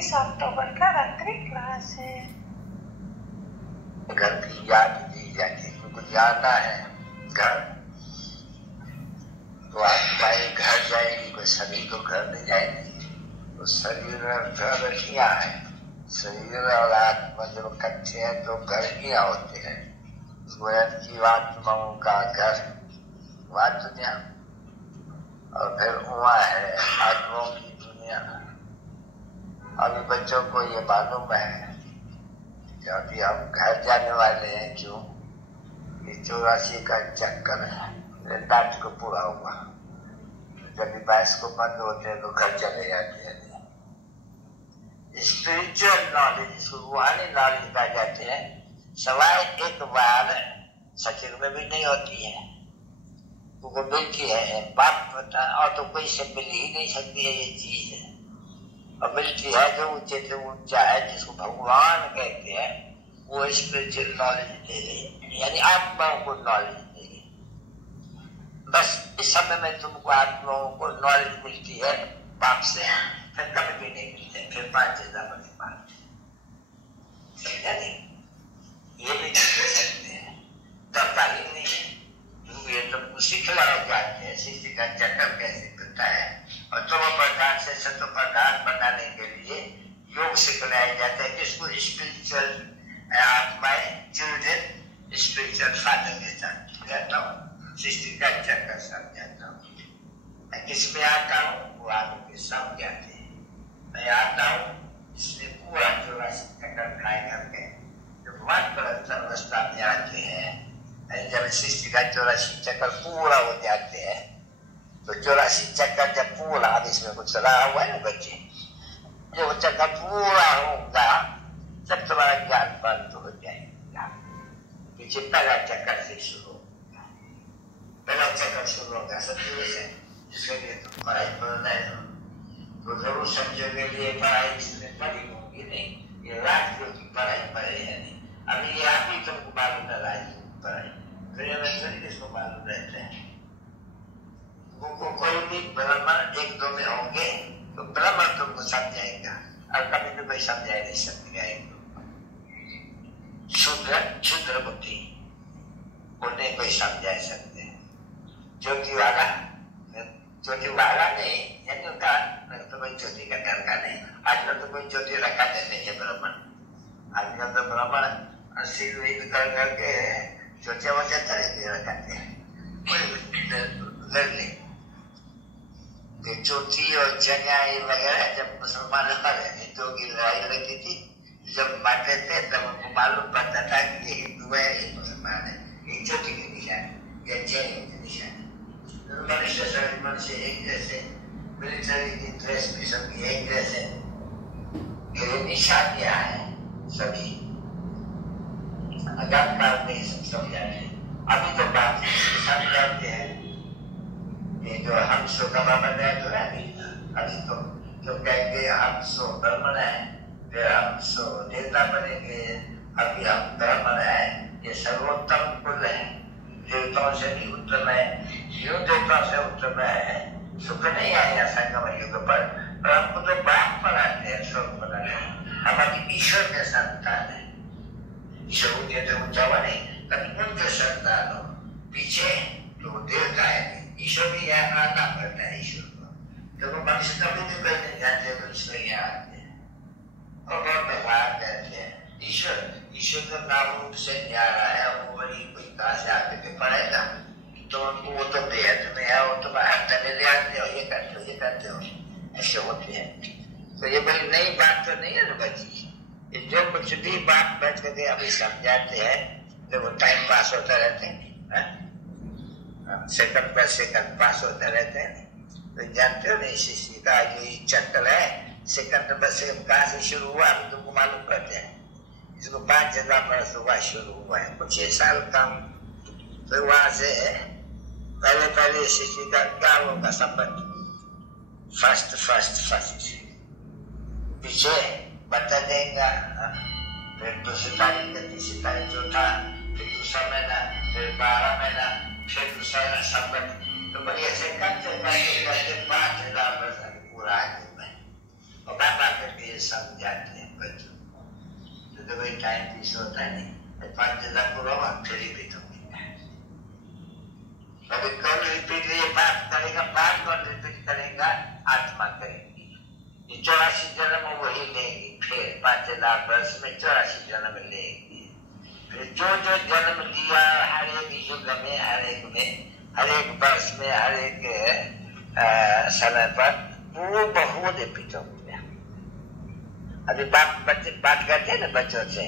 29 अक्टूबर का रात्रि क्लास है। घर की याद दी जाती, क्योंकि जाना है घर, तो आत्माएं घर जाएगी, कोई शरीर को घर नहीं जाएगी। तो शरीर रखिया है, शरीर और आत्मा जब इकट्ठे हैं तो घर ही होते हैं। जीवात्माओं का घर वह दुनिया, और फिर वहाँ है आत्माओं की दुनिया। अभी बच्चों को ये मालूम है कि अभी हम घर जाने वाले हैं, क्यों? ये 84 का चक्कर है, नाटक पूरा हुआ। जब 22 को बंद होते हैं तो घर चले जाते हैं। स्पिरिचुअल नॉलेज, इसको रूहानी नॉलेज कहा जाते हैं, सवाए एक बार सचिव में भी नहीं होती है, वो मिलती है बाप पता, और तो कोई से मिल ही नहीं सकती है ये चीज है। और मिलती है जो ऊंचे से ऊंचा है, जिसको भगवान कहते हैं, वो स्पिरिचुअल नॉलेज दे रही, यानी आत्माओं को नॉलेज दे रही। बस इस समय में तुमको आत्माओं को नॉलेज मिलती है बाप से, फिर कभी भी नहीं मिलते, फिर 5000 के बाद समझा नहीं, ये भी नहीं दे सकते हैं, दरता ही नहीं है। ये तुमको सिखलाए जाते हैं शिष्य का चक्कर कैसे करता है, और तो प्रकार से सत्व प्रकार बनाने के लिए योग सिखलाया जाता है। इसको स्पिरिचुअल आत्माएं चिल्ड्रन स्पिरिचुअल फादर के साथ रहता हूँ, शिष्य का चक्कर समझाता हूँ। मैं किसमें आता हूँ वो आगे सब जाते हैं। मैं आता हूँ इसलिए पूरा 84 चक्कर खाए करके जब वन पर अवस्था में आते हैं, जब शिष्य का 84 चक्कर पूरा हो जाते हैं, तो 84 चक्कर जब पूरा, इसमें कुछ रहा हुआ है बच्चे, जब चक्कर पूरा होगा तब तुम्हारा ज्ञान बंद हो जाएगा। पीछे पहला चक्कर से शुरू होगा, पहला चक्कर शुरू होगा समझो से, जिसके लिए तुम पढ़ाई पढ़ रहे हो तो जरूर समझो के लिए पढ़ाई इसमें पढ़ी होगी नहीं, ये रात की पढ़ाई पढ़े है नहीं। अभी ये आप ही तुमको मालूम न रहा है पढ़ाई, किसको मालूम रहते हैं। वो कोई भी ब्राह्मण 1-2 में होंगे तो ब्राह्मण तुमको समझाएगा, और कभी भी कोई समझाए नहीं समझाएगा। शूद्र बुद्धि उन्हें कोई समझा सकते हैं। ज्योति वाला नहीं, यानी उनका तो कोई ज्योति का घर का नहीं। आजकल तो कोई ज्योति रखा देते हैं ब्राह्मण, आजकल तो ब्राह्मण सिर करके सोचा वचा तरह के रखाते हैं। चौथी और जंगाई वगैरह जब मुसलमान हिंदुओं की लड़ाई लगती थी, जब बांटते थे तब उनको मालूम पड़ता था कि ये हिंदू है ये मुसलमान है, ये चोटी के निशान या जैन के निशान। मनुष्य शरीर मनुष्य एक जैसे, मिलिट्री की ड्रेस भी सभी एक जैसे, ये निशान क्या है सभी अज्ञात नहीं समझा रहे। अभी तो बात समझाते हैं, ये जो हम सो का बना है तो नहीं, अभी तो जो कहेंगे हम सो ब्राह्मण है, फिर हम सो देवता बनेंगे, अभी हम ब्राह्मण है, ये सर्वोत्तम कुल है, देवताओं से भी उत्तम है, यूं देवताओं से उत्तम है। सुख नहीं आएगा संगम युग पर हमको तो बात बनाते हैं, सुख बनाते हैं। हम अभी ईश्वर के संतान है, ईश्वर तो ऊंचा नहीं, लेकिन उनके संतान हो पीछे तो देवता है, ईश्वर भी यहाँ आना पड़ता है ईश्वर को। जब वो मनुष्य कभी भी कोई नहीं जानते तो ईश्वर यहाँ आते हैं और बहुत व्यवहार करते हैं। ईश्वर तो नाम रूप से न्यारा है, वो बड़ी कोई कहा से आके के पढ़ेगा तो उनको वो तो बेहद में है, वो तो बाहर तले ले आते हो, ये करते हो, ऐसे होते हैं। तो ये बड़ी नई बात तो नहीं है ना बच्ची, जो कुछ भी बात बैठ करके अभी समझाते हैं तो वो टाइम पास होता रहते हैं, सेकंड बाय सेकंड पास होता रहते हैं। तो जानते हो नहीं शिष्य का जो चक्कर है, सेकंड बाय सेकंड कहाँ से शुरू हुआ हम तुमको मालूम करते हैं। इसको 5000 वर्ष हुआ शुरू हुआ है, कुछ 6 साल कम। तो वहां से पहले शिष्य का क्या होगा संबंध, फर्स्ट पीछे बता देगा, फिर दूसरी तारीख का, तीसरी तारीख चौथा, फिर दूसरा महीना, फिर 12 महीना, फिर दूसरा संबंध। तो बड़ी ऐसे करते 5000 वर्ष पूरा आगे में, और बाबा करके ये समझाते हैं बच्चों तो कोई टाइम पीस होता नहीं 5 दिन पूरा फिर ही पीता कभी कौन रिपीट ये बात करेगा बात कौन रिपीट करेगा आत्मा करेगी ये 84 जन्म वही लेगी फिर 5 लाख वर्ष में 84 जन्म लेगी फिर जो जो जन्म लिया हर एक युग में हर एक वर्ष में हर एक समय पर वो बहुत रिपीट हो गया। अभी बात करते हैं ना बच्चों से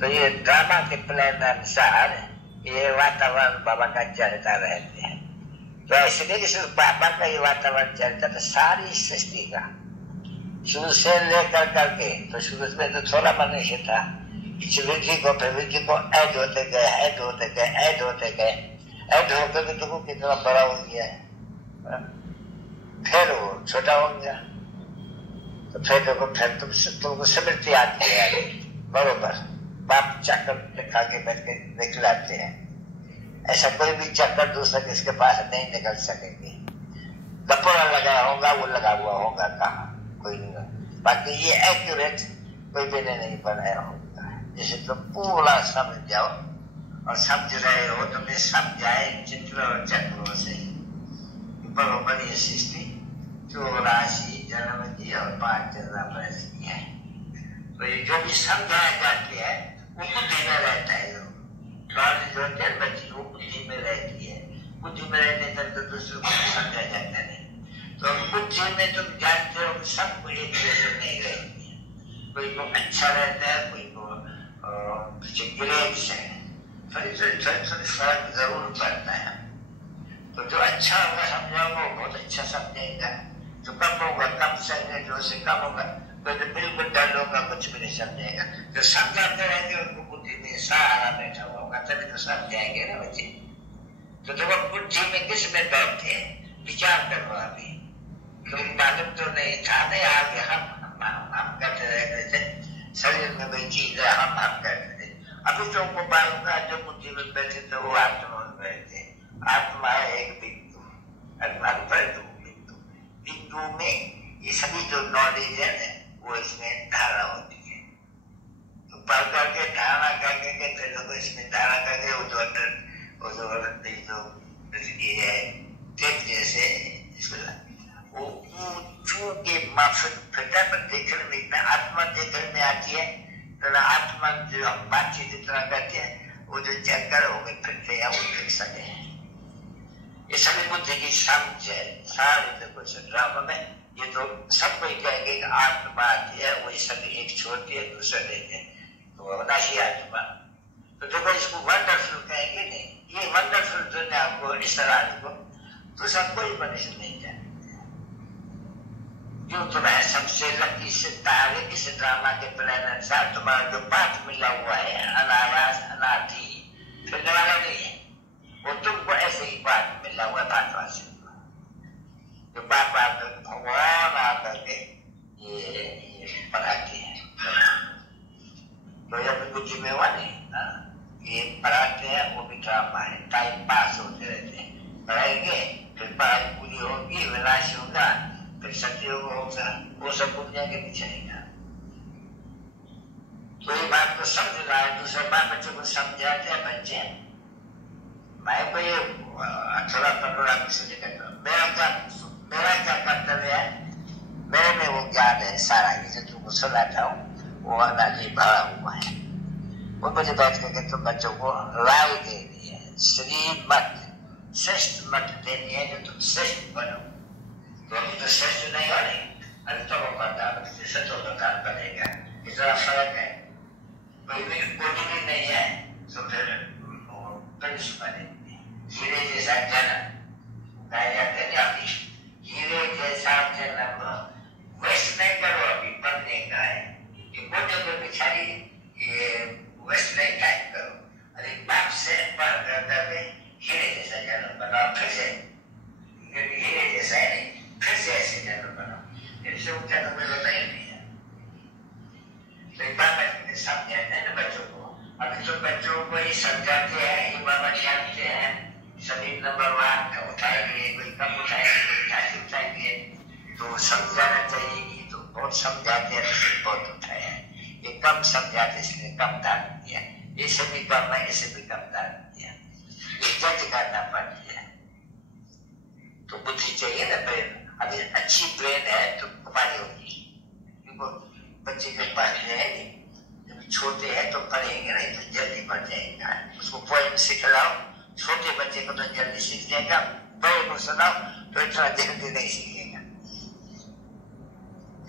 तो ये ड्रामा के प्लान अनुसार ये वातावरण बाबा का चलता रहते हैं तो ऐसे नहीं कि सिर्फ बाबा का ही वातावरण चलता तो सारी सृष्टि का शुरू से लेकर करके तो शुरू में तो थोड़ा मनुष्य था वृद्धि को ऐड होते गए ऐड होकर के तुमको कितना बड़ा हो गया है फिर वो छोटा हो गया तो फिर तुमको स्मृति आती है बरोबर बाप चक्कर दिखा के बैठ के निकलाते हैं ऐसा कोई भी चक्कर दूसरा किसके पास नहीं निकल सकेंगे कपड़ा लगा होगा वो लगा हुआ होगा कहाँ कोई नहीं बाकी ये एक्यूरेट कोई भी नहीं बनाया होगा जैसे तुम पूरा समझ जाओ और समझ रहे हो तुमने समझाए चित्र और चक्रों से बरोबर ये सृष्टि 84 जन्म की और 5 जन्म बरस की है तो ये जो भी समझाया जाते हैं वो बुद्धि में रहता है जो बच्ची वो बुद्धि में रहती है बुद्धि में रहने तक तो दूसरों को समझा जाता नहीं तो बुद्धि में तुम जानते हो कि सबको एक जैसे नहीं रहती है कोई को अच्छा रहता है कोई को ग्रेड्स है थोड़ी फर्क जरूर पड़ता है तो जो अच्छा होगा समझाओगे वो बहुत अच्छा समझेगा जो कम होगा कम समझे जो से कम होगा तो बिल्कुल डर होगा कुछ भी नहीं समझेगा जो समझाते रहेंगे उनको बुद्धि में सहारा बैठा हुआ होगा तभी तो समझाएंगे ना बच्चे तो जब बुद्धि में किस में बैठते हैं विचार करो अभी क्योंकि मालूम तो नहीं था नहीं आगे हम करते रहते थे शरीर में कोई चीज है हम करते थे अभी तो उनको मालूम का जो बुद्धि में बैठे थे वो आत्मा में बैठे आत्मा है एक बिंदु बिंदु में ये सभी जो नॉलेज है वो इसमें धारणा होती है तो पढ़ करके धारणा करके फिर लोग इसमें धारणा करके वो जो अंदर वो जो है टेप जैसे वो के माफिक फिल्टर पर देखने में आत्मा देखने में आती है तो आत्मा जो हम बातचीत जितना करते हैं वो जो चक्कर हो गए फिरते हैं वो देख सके ये सभी बुद्धि की समझ है सारे कुछ ड्रामा में ये तो सब कोई कहेंगे कि आत्मा आती है वही सभी एक छोड़ती है दूसरा देते हैं तो अवनाशी आत्मा तो देखो इसको वंडरफुल कहेंगे नहीं ये वंडरफुल दुनिया को इस तरह को तो सब कोई मनुष्य नहीं जानते जो तुम्हें सबसे लकी सितारे इस ड्रामा के प्लान अनुसार तुम्हारा जो पाठ मिला हुआ है अनायास अनादि फिर दोबारा नहीं है वो तुमको ऐसे ही पाठ मिला हुआ पाठवा से जो बाप भगवान आकर के ये पढ़ाते हैं तो ये अपनी बुद्धि में हुआ नहीं ये पढ़ाते हैं वो भी ड्रामा है टाइम पास होते रहते हैं पढ़ाएंगे फिर पढ़ाई पूरी होगी विनाश होगा फिर सत्योग होगा वो सब दुनिया के पीछे आएगा तो ये बात को समझ रहा है दूसरा बात बच्चों को समझाते हैं बच्चे मैं को ये 18-15 से कहता हूँ मेरा क्या कर्तव्य है मेरे में वो ज्ञान है सारा ये जो तुमको सुनाता हूँ वो अनादि भरा हुआ है वो मुझे बैठ करके तुम बच्चों को राय देनी है श्रीमत श्रेष्ठ मत देनी है जो तुम श्रेष्ठ बनो तो अभी तो श्रेष्ठ नहीं हो रही अभी तो वो पता सचोटकार बनेगा इतना फर्क है कोई भी नहीं है तो फिर हीरे जैसा जन्म कहा जाते हैं अभी हीरे जैसा जन्म वेस्ट नहीं करो अभी बनने का है कि बोलने को बिचारी ये वेस्ट नहीं टाइप करो अरे बाप से पढ़ करके हीरे जैसा जन्म बनाओ फिर से हीरे जैसा है नहीं फिर से ऐसे जन्म बनाओ इससे ऊंचा तो कोई होता ही नहीं है तो एक बात समझाते हैं ना बच्चों को अभी तो बच्चों को ही समझाते हैं ये बाबा जानते हैं सभी नंबर 1 उठाएंगे कोई कम उठाएंगे कोई 80 उठाएंगे तो समझाना चाहिए कि तो बहुत समझा कम समझा इसलिए कम दान दिया, इसे भी करना इसे भी कम दान दिया, ये जज करना पड़ती है। तो बुद्धि चाहिए ना ब्रेन। अभी अच्छी ब्रेन है तो तुम्हारी होगी, क्योंकि बच्चे के पास रहेगी, जब छोटे हैं तो पढ़ेंगे नहीं तो जल्दी पढ़ जाएगा। उसको पोएम सिखलाओ, छोटे बच्चे को तो जल्दी सीख जाएगा, बड़े को सुनाओ तो इतना जल्दी नहीं सीखेगा।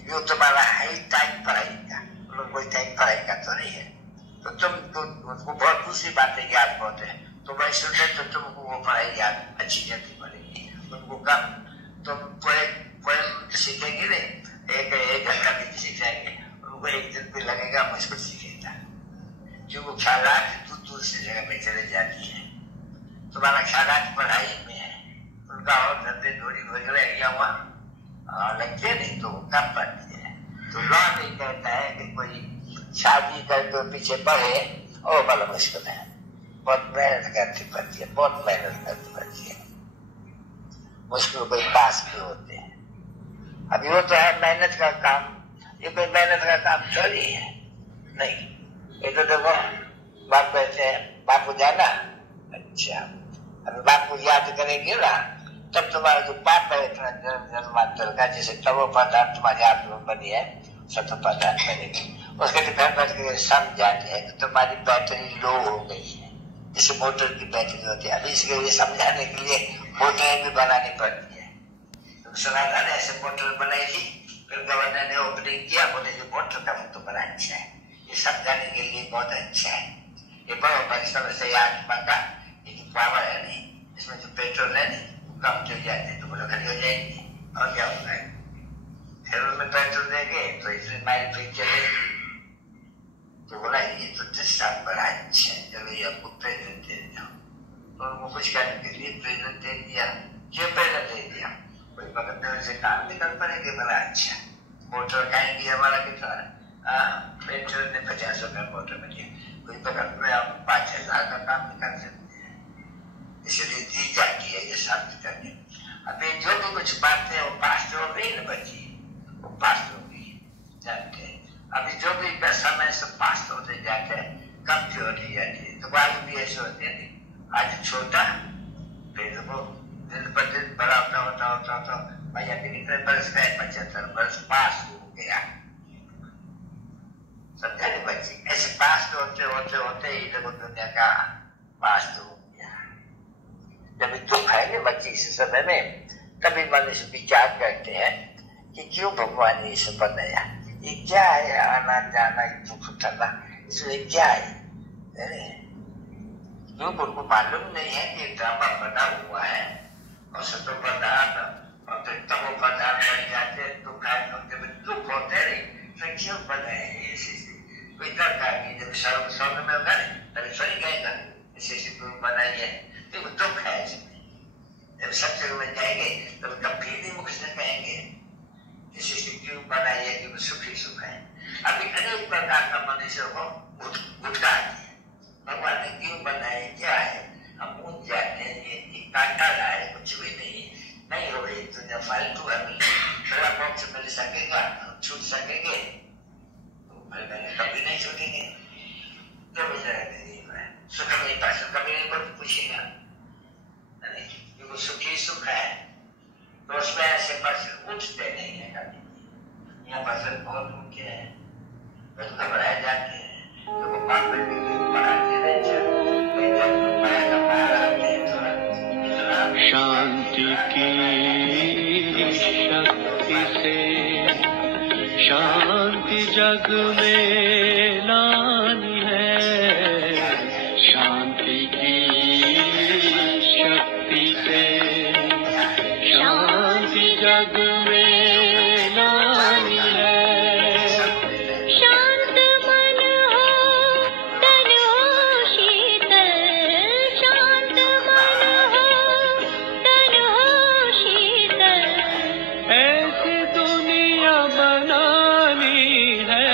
जो तुम्हारा है टाइम पढ़ाई का, कोई टाइम पढ़ाई का तो नहीं है, तो तुमको बहुत दूसरी बातें याद होते हैं। तो भाई सुनते तो तुमको वो पढ़ाई याद अच्छी जल्दी पड़ेगी। उनको कम तुम पोएम सीखेंगे नहीं, एक घंटा भी सीखेंगे, उनको एक दिन भी लगेगा, मुझको सीखेगा, क्योंकि ख्यालात दूसरी जगह पे चले जाती है। तुम्हारा ख्यालात पढ़ाई में है, उनका और धंधे थोड़ी वगैरह या वहाँ लगते नहीं तो कम पड़ती है। तो लॉ नहीं कहता है कि कोई शादी करके पीछे पढ़े और बड़ा मुश्किल है, बहुत मेहनत करनी पड़ती है, बहुत मेहनत करनी पड़ती है, मुश्किल कोई पास भी होते हैं। अभी वो तो है मेहनत का काम, ये कोई मेहनत का काम थोड़ी है, नहीं। ये तो देखो बाप कहते हैं बापू जाना, अच्छा अभी बापू याद करेंगे ना तब तुम्हारा जो पाप है इतना जन्मांतर का, जैसे तवो पदार्थ तुम्हारे हाथ में बनी है सत्व पदार्थ बनेगी, उसके डिपेंड करके समझाते हैं कि तुम्हारी बैटरी लो हो गई है, जैसे मोटर की बैटरी होती है। अभी इसके लिए समझाने के लिए मोटर भी बनानी पड़ती है। तुम सुना था ना ऐसे मोटर बनाई थी, फिर गवर्नर ने ओपनिंग किया, बोले जो मोटर का तो बड़ा अच्छा है, ये समझाने के लिए बहुत अच्छा है। ये बड़ा परिश्रम से आत्मा का पावर है नहीं, इसमें जो पेट्रोल है नहीं कम चल जाते तो बोलो खड़ी हो जाएगी और क्या होगा, फिर उसमें पेट्रोल देंगे तो इसमें माइल फ्री चलेगी। तो बोला ये तो 10 साल बड़ा अच्छा है, चलो ये आपको प्रेजेंट दे दिया, तो उनको खुश करने के लिए प्रेजेंट दे दिया। क्यों प्रेजेंट दे दिया, कोई पकड़ने से काम निकल पड़ेगा, बड़ा अच्छा मोटर खाएंगे हमारा कितना पेट्रोल ने 50 रुपया मोटर में दिया, कोई पकड़ में आप 5,000 का काम निकाल सकते, इसलिए दी जाती है ये साबित करने। अभी जो भी कुछ बातें वो पास हो गई ना बच्ची, वो पास हो गई जानते हैं। अभी जो भी समय से पास होते जाते हैं, कम जो होती जाती है, तो बाद भी ऐसे होते हैं, आज छोटा फिर वो दिन पर दिन बड़ा होता भैया के कितने बरस का है, 75 बरस पास हो गया, समझा नहीं बच्ची। ऐसे पास होते होते होते ही देखो दुनिया का पास हो। जब दुख है ना बच्चे इस समय में, तभी मनुष्य विचार करते हैं कि क्यों भगवान ने इसे बनाया, ये क्या है, आना जाना दुख उठाना, इसमें क्या है। क्योंकि उनको मालूम नहीं है कि ड्रामा बना हुआ है और सतो पदार्थ और फिर तमो पदार्थ बन जाते, दुख दुख होते नहीं तो क्यों बनाए ऐसे कोई दरकार नहीं। जब स्वर्ग में होगा तभी सही गएगा ऐसे बनाइए, तो दुख है इसमें। जब सत्य में जाएंगे तब गंभीर मुख से कहेंगे इसे क्यों बनाइए, कि सुखी सुख है। अभी अनेक प्रकार का मनुष्य हो उठता है, भगवान ने क्यों बनाए, क्या है, हम उठ जाते हैं, ये कांटा लाए कुछ भी नहीं हो रही दुनिया फालतू है, थोड़ा मोक्ष मिल सकेगा, छूट सकेंगे, कभी नहीं छूटेंगे, जो भी सुख नहीं पा सुख कभी नहीं कोई पूछेगा, क्योंकि सुखी सुख है तो उसमें ऐसे पर्सन उठते नहीं है कभी। यहाँ पर्सन बहुत ऊंचे है, बस घबराए जाते हैं, तो वो काम करने के लिए बढ़ाते नहीं शांति की शक्ति से शांति जग में लानी है, शांति की शक्ति से शांति जग में लानी है। शांत मन हो तन हो शीतल, शांत मन हो तन हो शीतल, ऐसी दुनिया बनानी है,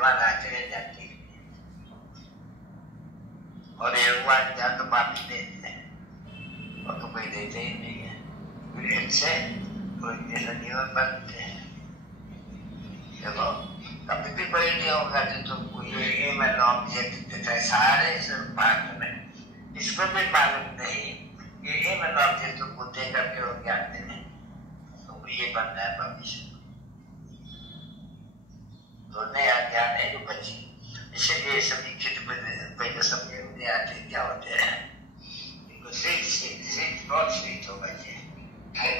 विधवा नाचने जाती है और ये हुआ जा तो बापी देते हैं और तो कोई देते ही नहीं है, फिर इनसे कोई जैसा जीवन बनते हैं। देखो कभी भी कोई नहीं होगा जो तुमको ये मैं ऑब्जेक्ट देता है सारे इस पाठ में, इसको भी मालूम नहीं ये मैं ऑब्जेक्ट तुमको दे करके वो ज्ञान देने तुमको ये बनना है भविष्य तो नया ज्ञान है जो बची। इसलिए सभी क्षेत्र पहले समझे नहीं आते क्या होते हैं, इनको सिर्फ बहुत स्वीट हो बचे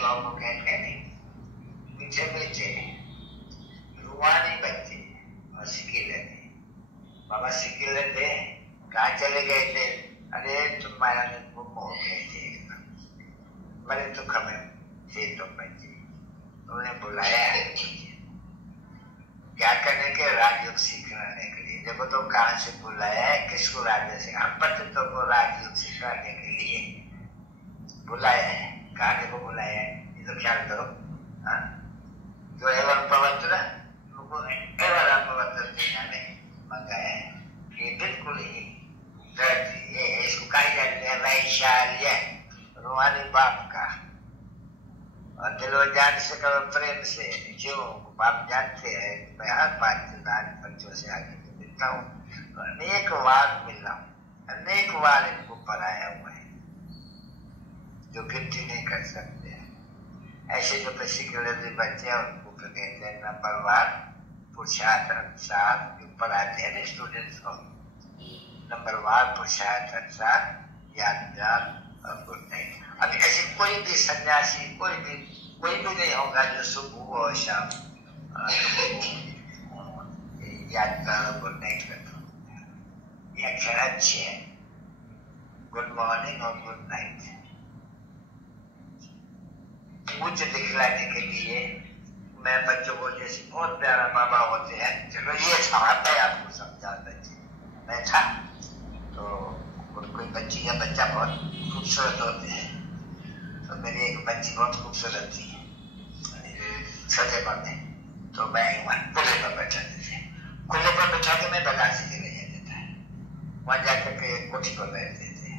लोगों को कहते नहीं मीठे मीठे रुआनी बच्चे और सीखे लेते। बाबा सीखे लेते कहाँ चले गए थे, अरे तुम्हारा गुम हो गए थे, मरे तो खबर थे तुम बच्चे, उन्हें बुलाया क्या करने के राजयोग सिखाने के लिए। देखो तो कहाँ से बुलाया है, किसको राजयोग से, हम पति तो को राजयोग सिखाने के लिए बुलाया है, कहानी को बुलाया है, ये तो ख्याल करो। जो एवं पवित्र एवं पवित्र देना में मंगाया है, ये बिल्कुल ही इसको कहा जाता है वैशाल्य, रूहानी बाप का। और दिलो जान से करो प्रेम से, क्यों बाप जानते हैं मैं हर बात बच्चों से आगे मिलता हूँ, अनेक बार मिला हूँ, अनेक बार इनको पढ़ाया हुआ है जो गिनती नहीं कर सकते हैं। ऐसे जो प्रशिक्षण बच्चे हैं उनको कहते हैं नंबर 1 पुरुषार्थ अनुसार जो पढ़ाते हैं स्टूडेंट्स को, नंबर 1 पुरुषार्थ अनुसार ज्ञान और गुड नाइट। अभी ऐसे कोई भी सन्यासी कोई भी नहीं होगा जो सुबह और शाम याद करो गुड नाइट करता। ये अक्षर अच्छे हैं, गुड मॉर्निंग और गुड नाइट। उच्च दिखलाने के लिए मैं बच्चों को जैसे बहुत प्यारा बाबा होते हैं, चलो ये समझता है आपको समझा बच्चे। मैं था तो कोई बच्ची या बच्चा बहुत खूबसूरत होते हैं, तो मेरी एक बच्ची बहुत खूबसूरत थी छोटे पर में, तो मैं खुले पर बैठाते थे, खुले पर बैठा के मैं बगा से चले जाता था, वहां जाकर के कोठी पर बैठते थे।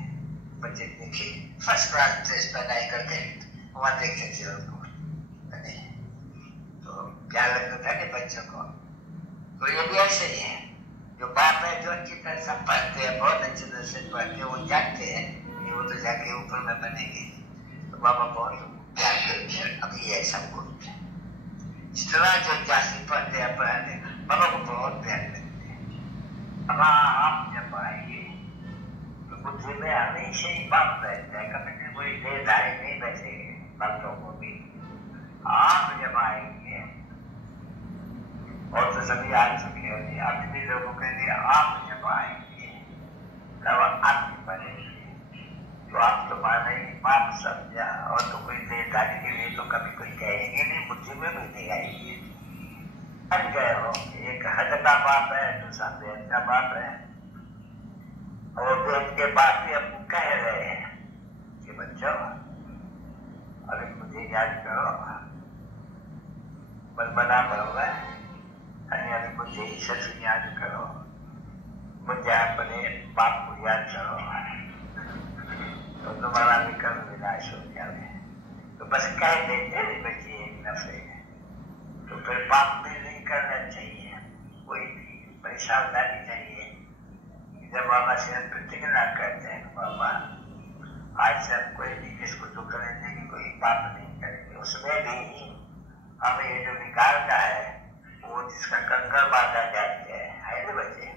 बच्चे देखे फर्स्ट क्लास ड्रेस पहनाई करके वहां देखते थे उनको, तो क्या लगता था कि बच्चों को। तो ये भी ऐसे ही है, जो बाप है जो अच्छी तरह से पढ़ते हैं, बहुत अच्छी तरह से पढ़ते हैं, वो जानते हैं कि वो तो जाके ऊपर में बनेंगे, तो बाबा बहुत प्यार करते हैं। अभी ऐसा कुछ इस तरह जो जाति पढ़ते हैं पढ़ाते बाबा को बहुत प्यार करते हैं। अब आप जब आएंगे तो बुद्धि में हमेशा ही बाप रहता है, कभी कोई देरदारी नहीं बैठेंगे बातों को भी। आप जब आएंगे और तो सभी आ चुके होंगे, आप भी लोगों के लिए आप जब आएंगे तब आपकी बनेगी जो आप तो माने बाप समझा, और तो कोई देरदारी के लिए तो कभी कोई कहेंगे नहीं, बुद्धि में भी नहीं आएगी। बन गए हो, एक हद का बाप है, दूसरा बेहद का बाप है, और बेहद के बाप भी हमको कह रहे हैं कि बच्चों अरे मुझे याद करो, बना बरोबर अरे मुझे ईश्वर से याद करो, मुझे अपने बाप को याद करो, तो तुम्हारा विकल्प विनाश हो जाए। तो बस कह देते बच्चे एक नफे, तो फिर पाप भी नहीं करना चाहिए, कोई भी परेशान नहीं चाहिए। जब बाबा से प्रतिज्ञा करते हैं बाबा आज से हम कोई भी किसको तो करेंगे कि कोई पाप नहीं करेंगे, उसमें भी हमें ये जो निकालता है वो जिसका कंकर बांधा जाते है ना बच्चे।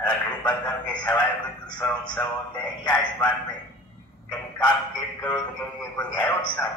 रखड़ी बंधन के सवाल कोई दूसरा उत्सव होते हैं क्या इस बात में, कहीं काम करो तो कहीं कोई है उत्सव।